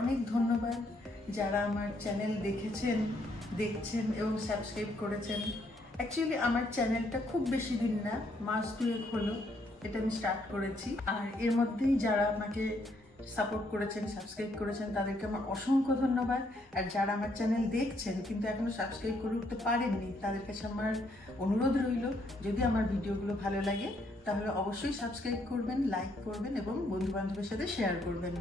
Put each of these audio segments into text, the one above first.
অনেক ধন্যবাদ যারা আমার চ্যানেল দেখেছেন, দেখছেন এবং সাবস্ক্রাইব করেছেন। অ্যাকচুয়ালি আমার চ্যানেলটা খুব বেশি দিন না, মাস 2 হলো এটা আমি স্টার্ট করেছি। আর এর মধ্যেই যারা আমাকে সাপোর্ট করেছেন, সাবস্ক্রাইব করেছেন, তাদেরকে আমার অসংখ্য ধন্যবাদ। আর যারা আমার চ্যানেল দেখছেন কিন্তু এখনো সাবস্ক্রাইব করে উঠতে পারেননি, তাদের কাছে আমার অনুরোধ রইল, যদি আমার ভিডিওগুলো ভালো লাগে তাহলে অবশ্যই সাবস্ক্রাইব করবেন, লাইক করবেন এবং বন্ধু বান্ধবের সাথে শেয়ার করবেন।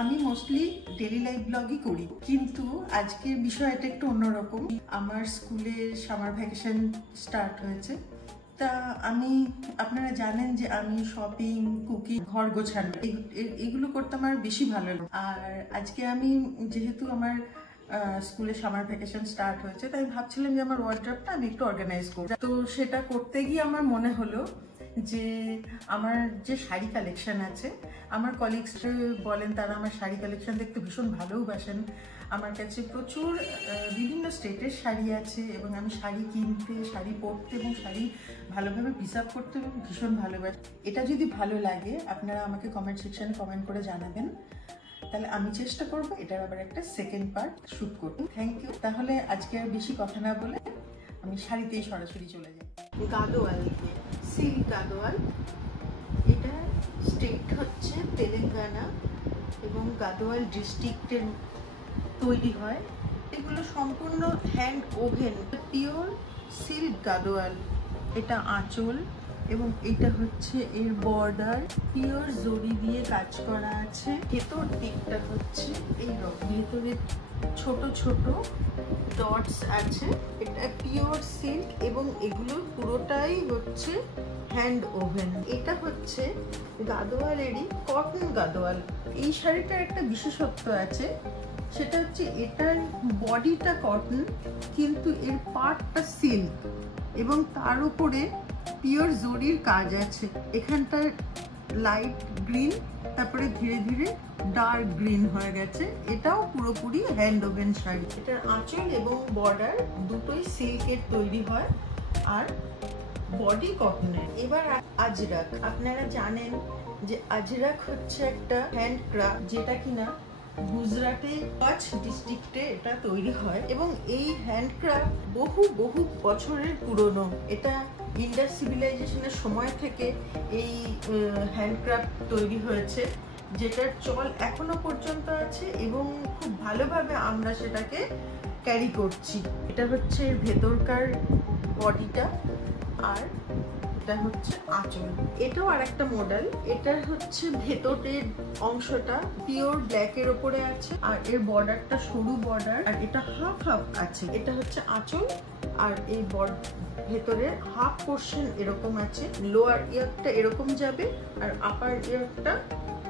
আমি মোস্টলি ডেইলি লাইফ ব্লগই করি, কিন্তু আজকের বিষয়টা একটু অন্যরকম। আমার স্কুলের সামার ভ্যাকেশন স্টার্ট হয়েছে, তা আপনারা জানেন যে আমি শপিং, কুকিং, ঘর গোছানো এগুলো করতে আমার বেশি ভালো লাগে। আর আজকে আমি যেহেতু আমার স্কুলে সামার ভ্যাকেশন স্টার্ট হয়েছে, তাই ভাবছিলাম যে আমার ওয়ার্ড্রপটা আমি একটু অর্গানাইজ করব। তো সেটা করতে গিয়ে আমার মনে হলো যে আমার যে শাড়ি কালেকশন আছে, আমার কলিগস বলেন তারা আমার শাড়ি কালেকশন দেখতে ভীষণ ভালোবাসেন। আমার কাছে প্রচুর বিভিন্ন স্টেটের শাড়ি আছে এবং আমি শাড়ি কিনতে, শাড়ি পরতে এবং শাড়ি ভালোভাবে প্রিজার্ভ করতে ভীষণ ভালোবাসি। এটা যদি ভালো লাগে আপনারা আমাকে কমেন্ট সেকশনে কমেন্ট করে জানাবেন, তাহলে আমি চেষ্টা করব এটার আবার একটা সেকেন্ড পার্ট শুট করতে। Thank you. তাহলে আজকে আর বেশি কথা না বলে আমি শাড়িতেই সরাসরি চলে যাই। গাদোয়াল দিয়ে, সিল্ক গাদোয়াল। এটা স্টেট হচ্ছে তেলেঙ্গানা এবং গাদোয়াল ডিস্ট্রিক্টের তৈরি হয়। এগুলো সম্পূর্ণ hand woven, pure silk Gadwal. এটা আঁচল এবং এটা হচ্ছে এর বর্ডার, পিওর জরি দিয়ে কাজ করা আছে। ভেতর দিকটা হচ্ছে এইরকম, ভেতরে ছোট ছোট ডটস আছে। এটা পিওর সিল্ক এবং এগুলো পুরোটাই হচ্ছে হ্যান্ড ওভেন। এটা হচ্ছে গাদোয়ালেরই কটন গাদোয়াল। এই শাড়িটার একটা বিশেষত্ব আছে, সেটা হচ্ছে এটার বডিটা কটন কিন্তু এর পার্টটা সিল্ক এবং তার উপরে পিওর জরির কাজ আছে। এখানটার লাইট গ্রিন, তারপরে ধীরে ধীরে ডার্ক গ্রিন হয়ে গেছে। এটাও পুরোপুরি হ্যান্ড ওভেন শাড়ি। এটার আঁচল এবং বর্ডার দুটোই সিল্কের তৈরি হয় আর বডি কটনের। এবার আজরাক। আপনারা জানেন যে আজরাক হচ্ছে একটা হ্যান্ডক্রাফট, যেটা কিনা গুজরাটে কচ্ছ ডিস্ট্রিক্টে এটা তৈরি হয় এবং এই হ্যান্ডক্রাফট বহু বহু বছরের পুরনো। এটা ইন্ডাস সিভিলাইজেশনের সময় থেকে এই হ্যান্ডক্রাফট তৈরি হয়েছে, যেটার চল এখনো পর্যন্ত আছে এবং খুব ভালোভাবে আমরা সেটাকে ক্যারি করছি। এটা হচ্ছে ভেতরকার বডিটা আর এটা হচ্ছে আঁচল। এটাও আর একটা মডেল। এটা হচ্ছে ভেতরের অংশটা পিওর ব্ল্যাকের ওপরে আছে আর এর বর্ডারটা সরু বর্ডার আর এটা হাফ হাফ আছে। এটা হচ্ছে আঁচল আর এই ভেতরে হাফ পোর্শন এরকম আছে, লোয়ার ইয়ারটা এরকম যাবে আর আপার ইয়ারটা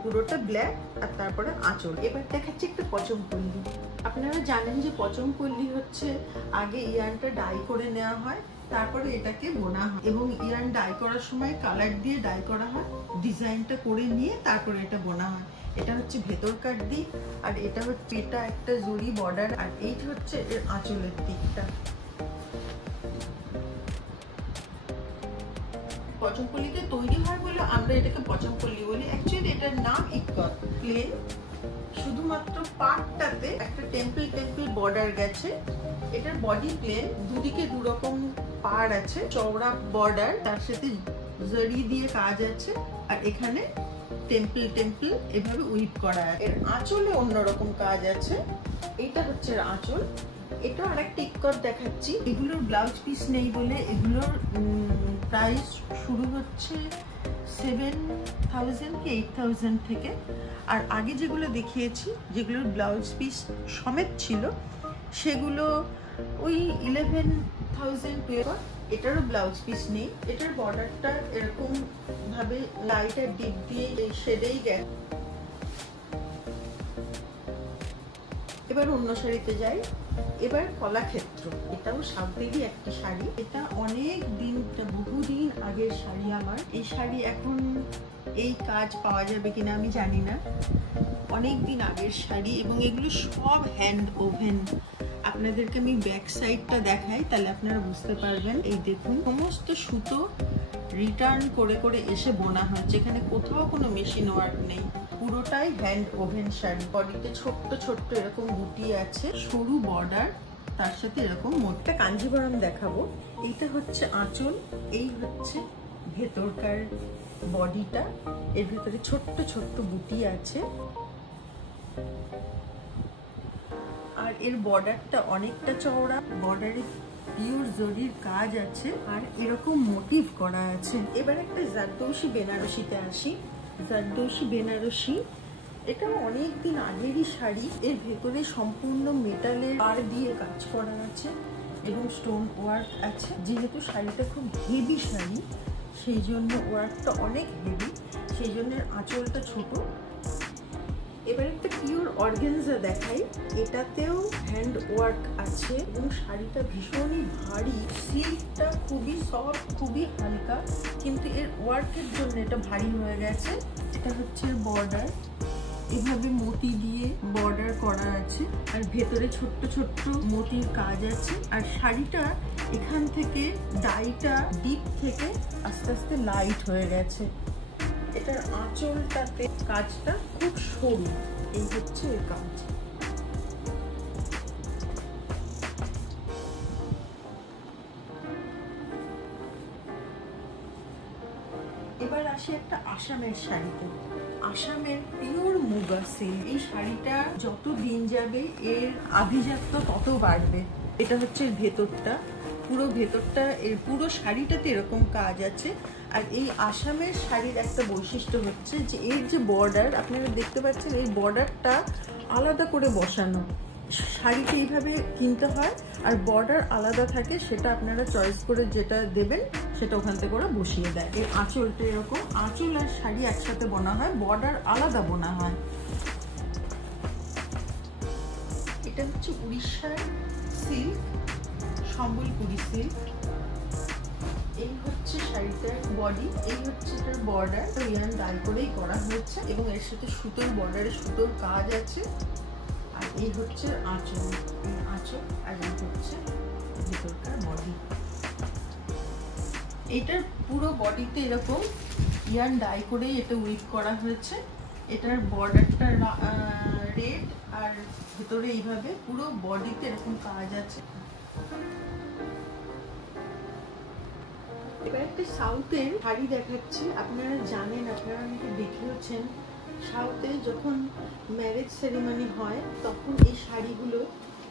পুরোটা ব্ল্যাক আর তারপরে আঁচল। এবার দেখাচ্ছি একটা পচমপল্লী। আপনারা জানেন যে পচমপল্লী হচ্ছে আগে ইয়ারটা ডাই করে নেওয়া হয়, তারপরে এটাকে বোনা হয় এবং ইয়ার্ন ডাই করার সময় কালার দিয়ে ডাই করা হয়, ডিজাইনটা করে নিয়ে তারপরে এটা বোনা হয়। এটা হচ্ছে ভেতরকার দিক আর এটা হচ্ছে এটা একটা জরি বর্ডার আর এইটা হচ্ছে এর আঁচলের দিকটা। পচমপল্লীতে তৈরি হয় বলে আমরা এটাকে পচমপল্লী বলি। অ্যাকচুয়ালি এটার নাম ইক্কত। প্লেন, শুধুমাত্র পার্টটাতে একটা টেম্পল টেম্পল বর্ডার গেছে। এটার বডি প্লেন, দুদিকে দুরকম পাড় আছে, চওড়া বর্ডার, তার সাথে জরি দিয়ে কাজ আছে আর এখানে টেম্পল টেম্পল এভাবে উইপ করা। এর আঁচলে অন্যরকম কাজ আছে। এটা হচ্ছে আঁচল। এটা আরেকটা ইক্কত দেখাচ্ছি। এগুলোর ব্লাউজ পিস নেই বলে এগুলোর প্রাইস শুরু হচ্ছে 7,000 কি 8,000 থেকে। আর আগে যেগুলো দেখিয়েছি, যেগুলোর ব্লাউজ পিস সমেত ছিল, সেগুলো ওই 11,000 টাকা। এটারও ব্লাউজ পিস নেই। এটার বর্ডারটা এরকম ভাবে লাইটের দিক দিয়ে এই শেডেই গেছে। এবার অন্য শাড়িতে যাই। এবার কলাক্ষেত্র। এটাও সাউথেরই একটি শাড়ি। এটা অনেক দিন, বহুদিন আগের শাড়ি আমার। এই শাড়ি এখন এই কাজ পাওয়া যাবে কিনা আমি জানি না। অনেক দিন আগের শাড়ি এবং এগুলো সব হ্যান্ড ওভেন। আপনাদেরকে আমি ব্যাক সাইডটা দেখাই, তাহলে আপনারা বুঝতে পারবেন। এই দেখুন, সমস্ত সুতো রিটার্ন করে করে এসে বোনা হচ্ছে, এখানে কোথাও কোনো মেশিন ওয়ার্ক নেই। পুরো পুরোটাই হ্যান্ড ওভেন শাড়ি। বডিতে ছোট্ট ছোট্ট এরকম বুটি আছে, সরু বর্ডার, তার সাথে এরকম মোটা কাঞ্জিবরম দেখাবো। এইটা হচ্ছে আঁচল, এই হচ্ছে ভেতরকার বডিটা, এর ভিতরে ছোট্ট ছোট্ট বুটি আছে। আর এর বর্ডারটা অনেকটা চওড়া, বর্ডারে পিওর জরির কাজ আছে আর এরকম মোটিভ করা আছে। এবার একটা জারদৌসি বেনারসিতে আসি। জারদৌসি বেনারসি এটা অনেকদিন আগেরই শাড়ি। এর ভেতরে সম্পূর্ণ মেটালের পাড় দিয়ে কাজ করা আছে এবং স্টোন ওয়ার্ক আছে। যেহেতু শাড়িটা খুব হেভি শাড়ি, সেই জন্য ওয়ার্কটা অনেক হেভি, সেই জন্য আঁচলটা ছোট। এবার একটা পিওর অর্গানজা দেখাই। এটাতেও হ্যান্ড ওয়ার্ক আছে এবং শাড়িটা ভীষণই ভারী। সিল্কটা খুবই সফট, খুবই হালকা, কিন্তু এর ওয়ার্কের জন্য এটা ভারী হয়ে গেছে। এটা হচ্ছে বর্ডার, এভাবে মতি দিয়ে বর্ডার করা আছে আর ভেতরে ছোট্ট ছোট্ট মতির কাজ আছে। আর শাড়িটা এখান থেকে ডাইটা ডিপ থেকে আস্তে আস্তে লাইট হয়ে গেছে। এটার আঁচলটাতে কাজটা খুব সরু, এই হচ্ছে এর কাজ। এবার আসি একটা আসামের শাড়িতে। আসামের পিওর মুগা সিল্ক। এই শাড়িটা যত দিন যাবে এর আভিজাত্য তত বাড়বে। এটা হচ্ছে ভেতরটা, পুরো ভেতরটা, এর পুরো শাড়িটাতে এরকম কাজ আছে। আর এই আসামের শাড়ির একটা বৈশিষ্ট্য হচ্ছে যে এর যে বর্ডার আপনারা দেখতে পাচ্ছেন, এই বর্ডারটা আলাদা করে বসানো। শাড়িটা এইভাবে কিনতে হয় আর বর্ডার আলাদা থাকে, সেটা আপনারা চয়েস করে যেটা দেবেন সেটা ওখান থেকে ওরা বসিয়ে দেয়। এই আঁচলটা এরকম, আঁচল আর শাড়ি একসাথে বোনা হয়, বর্ডার আলাদা বোনা হয়। এটা হচ্ছে উড়িষ্যার সিল্ক, সম্বলপুরি সিল্ক। এই হচ্ছে শাড়িটার বডি, এই হচ্ছে এটার বর্ডার, ইয়ান ডাই করেই করা হয়েছে এবং এর সাথে সুতোর বর্ডারে সুতোর কাজ আছে। আর এই হচ্ছে আঁচল, এই আঁচল, আর এই হচ্ছে ভিতরকার বডি। এটার পুরো বডিতে এরকম ইয়ান ডাই করেই এটা উইভ করা হয়েছে। এটার বর্ডারটা রেড আর ভিতরে এইভাবে পুরো বডিতে এরকম কাজ আছে। এবার একটা সাউথের শাড়ি দেখাচ্ছি। আপনারা জানেন, আপনারা অনেকে দেখেওছেন, সাউথে যখন ম্যারেজ সেরিমনি হয় তখন এই শাড়িগুলো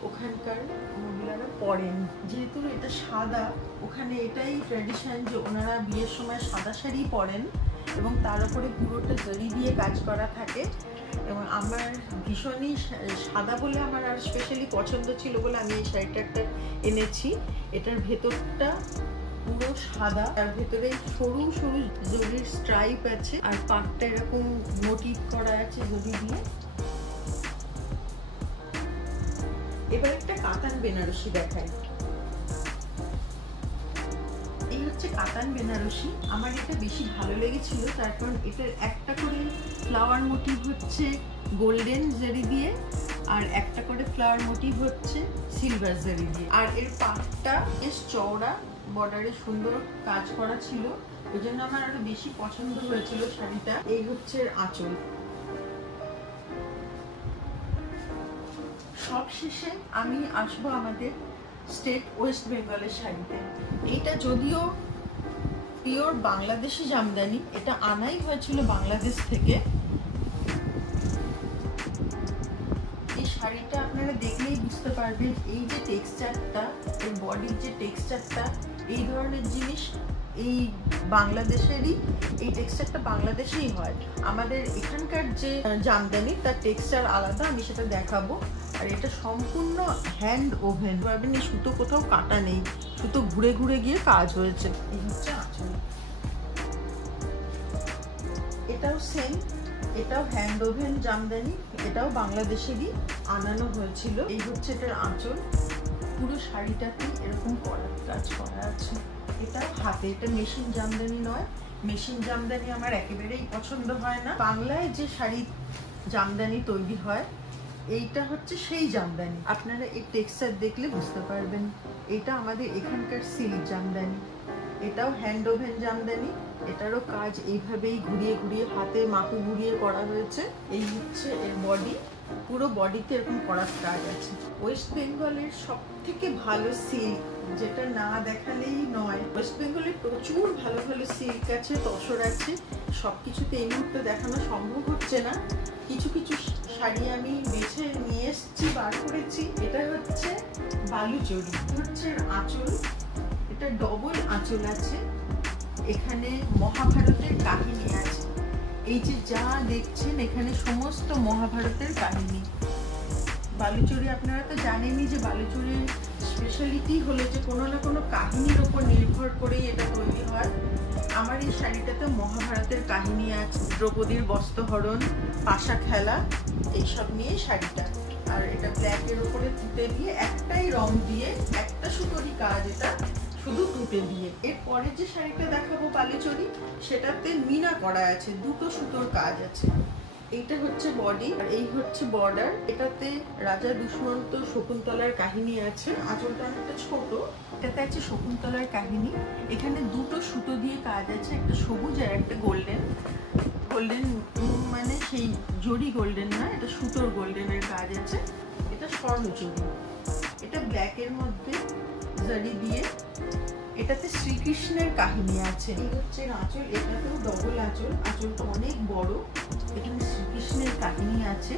ওখানকার মহিলারা পরেন। যেহেতু এটা সাদা, ওখানে এটাই ট্র্যাডিশন যে ওনারা বিয়ের সময় সাদা শাড়ি পরেন এবং তার উপরে পুরোটা জরি দিয়ে কাজ করা থাকে। এবং আমার ভীষণই সাদা বলে আমার আর স্পেশালি পছন্দ ছিল বলে আমি এই শাড়িটা একটা এনেছি। এটার ভেতরটা পুরো সাদা, তার ভেতরে সরু সরু জরির স্ট্রাইপ আছে আর পাটটা এরকম মোটিভ করা আছে জরি দিয়ে। এবার একটা কাতান বেনারসি দেখাই। এই হচ্ছে কাতান বেনারসি। আমার এটা বেশি ভালো লেগেছিল, তার কারণ এটার একটা করে ফ্লাওয়ার মোটিভ হচ্ছে গোল্ডেন জারি দিয়ে আর একটা করে ফ্লাওয়ার মোটিভ হচ্ছে সিলভার জারি দিয়ে। আর এর পাটটা বেশ চওড়া, বর্ডারে সুন্দর কাজ করা ছিল, ওই জন্য আমার আরো বেশি পছন্দ হয়েছিল শাড়িটা। এই হচ্ছে আঁচল। সব শেষে আমি আসবো আমাদের স্টেট ওয়েস্ট বেঙ্গলের শাড়িতে। এইটা যদিও পিওর বাংলাদেশি জামদানি, এটা আনাই হয়েছিল বাংলাদেশ থেকে। এই শাড়িটা আপনারা দেখলেই বুঝতে পারবেন, এই যে টেক্সচারটা, এর বডির যে টেক্সচারটা, এই ধরনের জিনিস এই বাংলাদেশেরই, এই টেক্সচারটা বাংলাদেশেই হয়। আমাদের এখানকার যে জামদানি তার টেক্সচার আলাদা, আমি সেটা দেখাবো। আর এটা সম্পূর্ণ হ্যান্ড ওভেন, ভাবেন এই সুতো কোথাও কাটা নেই, সুতো ঘুরে ঘুরে গিয়ে কাজ হয়েছে। এই হচ্ছে আঁচল, এটাও সেম, এটাও হ্যান্ড ওভেন জামদানি, এটাও বাংলাদেশেরই আনানো হয়েছিল। এই হচ্ছে এটার আঁচল, পুরো শাড়িটাতে এরকম কলার কাজ করা আছে। এটা হাতে, এটা মেশিন জামদানি নয়। মেশিন জামদানি আমার একেবারেই পছন্দ হয় না। বাংলায় যে শাড়ি জামদানি তৈরি হয়, এইটা হচ্ছে সেই জামদানি। আপনারা এই টেক্সচার দেখলে বুঝতে পারবেন, এটা আমাদের এখানকার সিল্ক জামদানি। এটাও হ্যান্ড ওভেন জামদানি, এটারও কাজ এইভাবেই ঘুরিয়ে ঘুরিয়ে হাতে মাপে ঘুরিয়ে করা হয়েছে। এই হচ্ছে এর বডি, পুরো বডিতে এরকম করার কাজ আছে। ওয়েস্ট বেঙ্গলের সব থেকে ভালো সিল্ক, যেটা না দেখালেই নয়। ওয়েস্ট বেঙ্গলে প্রচুর ভালো ভালো সিল্ক আছে, তসর আছে, সবকিছুতে এই মুহূর্তে দেখানো সম্ভব হচ্ছে না। কিছু কিছু শাড়ি আমি বেছে নিয়ে এসেছি, বার করেছি। এটা হচ্ছে বালুচরী, হচ্ছে আঁচল, এটা ডবল আঁচল আছে, এখানে মহাভারতের কাহিনী আছে। এই যে যা দেখছেন এখানে সমস্ত মহাভারতের কাহিনী। বালুচরী আপনারা তো জানেনই যে বালুচরীর স্পেশালিটি হলো যে কোনো না কোনো কাহিনীর উপর নির্ভর করেই এটা তৈরি হয়। আমার এই শাড়িটাতে মহাভারতের কাহিনী আছে, দ্রৌপদীর বস্ত্রহরণ, পাশা খেলা, এইসব নিয়ে শাড়িটা। আর এটা ব্ল্যাকের উপরে তুতে দিয়ে একটাই রং দিয়ে, একটা সুতোরই কাজ, এটা শুধু তুতে দিয়ে। এরপরে যে শাড়িটা দেখাবো বালুচরী, সেটাতে মিনা করা আছে, দুটো সুতোর কাজ আছে। এইটা হচ্ছে বডি আর এই হচ্ছে বর্ডার। এটাতে রাজা দুষ্মন্ত শকুন্তলার কাহিনী আছে, আঁচলটা অনেকটা ছোট। এটাতে আছে শকুন্তলার কাহিনী। এখানে দুটো সুতো দিয়ে কাজ আছে, একটা সবুজ আর একটা গোল্ডেন। গোল্ডেন মানে সেই জরি গোল্ডেন না, এটা সুতোর গোল্ডেনের কাজ আছে। এটা স্বর্ণচুরি, এটা ব্ল্যাকের মধ্যে জারি দিয়ে। এটাতে শ্রীকৃষ্ণের কাহিনী আছে। এই হচ্ছে আঁচল, এটাতেও ডবল আঁচল, আঁচলটা অনেক বড়, এখানে শ্রীকৃষ্ণের কাহিনী আছে।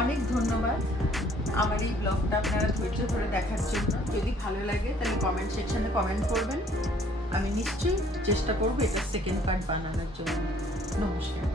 অনেক ধন্যবাদ আমার এই ব্লগটা আপনারা ধৈর্য ধরে দেখার জন্য। যদি ভালো লাগে তাহলে কমেন্ট সেকশনে কমেন্ট করবেন, আমি নিশ্চয়ই চেষ্টা করবো এটা সেকেন্ড পার্ট বানানোর জন্য। নমস্কার।